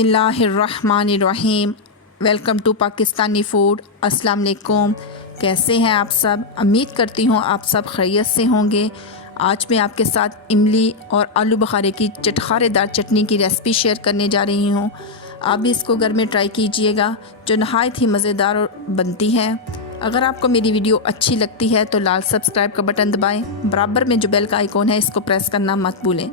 बिस्मिल्लाहिर्रहमानिर्रहीम। Welcome to Pakistani food. अस्सलाम वालेकुम। कैसे हैं आप सब? उम्मीद करती हूँ आप सब खैरियत से होंगे। आज मैं आपके साथ इमली और आलू बुखारे की चटखारेदार चटनी की रेसिपी शेयर करने जा रही हूँ। आप भी इसको घर में ट्राई कीजिएगा, जो नहायत ही मज़ेदार बनती है। अगर आपको मेरी वीडियो अच्छी लगती है तो लाल सब्सक्राइब का बटन दबाएं। बराबर में जो बेल का आइकॉन है इसको प्रेस करना मत भूलें।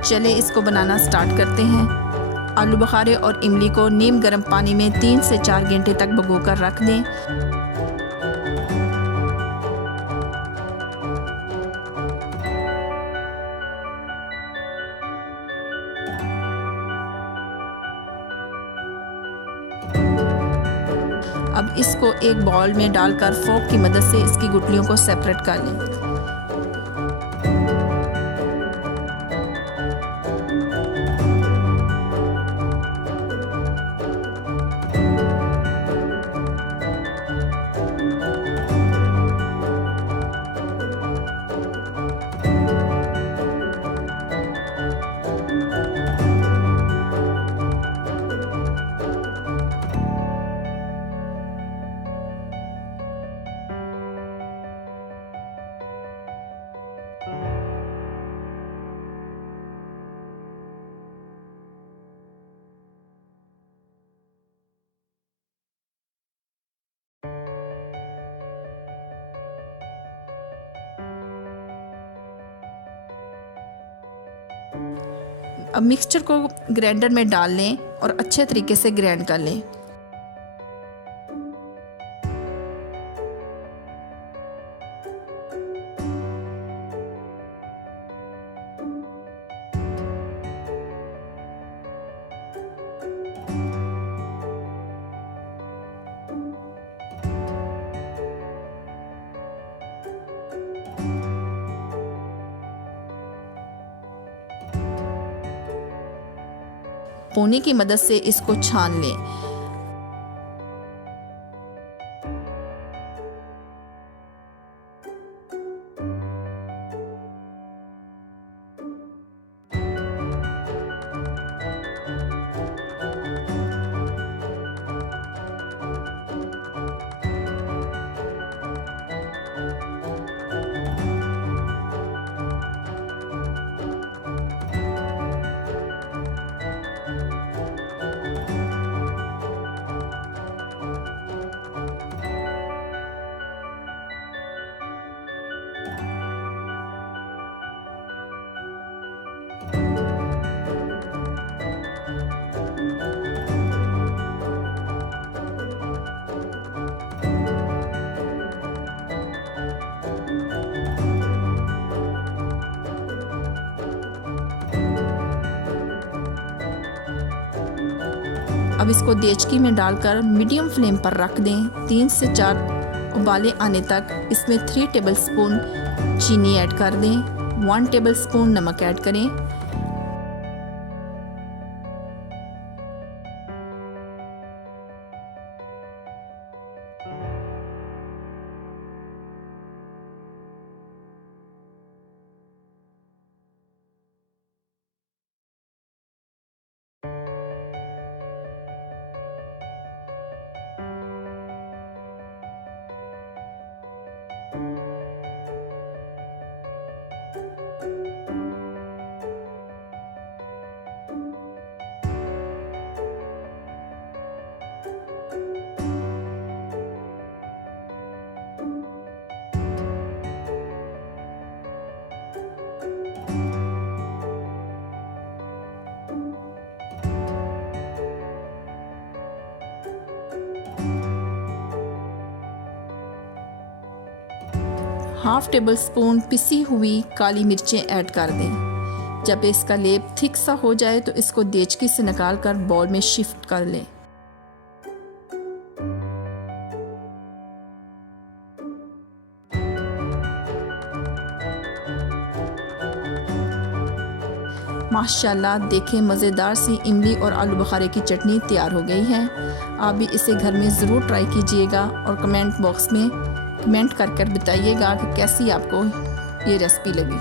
चले इसको बनाना स्टार्ट करते हैं। आलू बुखारे और इमली को नीम गर्म पानी में 3 से 4 घंटे तक भिगोकर रख दें। अब इसको एक बाउल में डालकर फोक की मदद से इसकी गुठलियों को सेपरेट कर लें। अब मिक्सचर को ग्राइंडर में डाल लें और अच्छे तरीके से ग्राइंड कर लें। पोनी की मदद से इसको छान लें। अब इसको देचकी में डालकर मीडियम फ्लेम पर रख दें। 3 से 4 उबाले आने तक इसमें 3 टेबलस्पून चीनी ऐड कर दें। 1 टेबलस्पून नमक ऐड करें। हाफ़ टेबल स्पून पिसी हुई काली मिर्चें ऐड कर दें। जब इसका लेप थिक सा हो जाए तो इसको देचकी से निकाल कर बाउल में शिफ्ट कर लें। माशाल्लाह देखें, मज़ेदार सी इमली और आलू बुखारे की चटनी तैयार हो गई है। आप भी इसे घर में ज़रूर ट्राई कीजिएगा और कमेंट बॉक्स में कमेंट कर बताइएगा कि कैसी आपको ये रेसिपी लगी।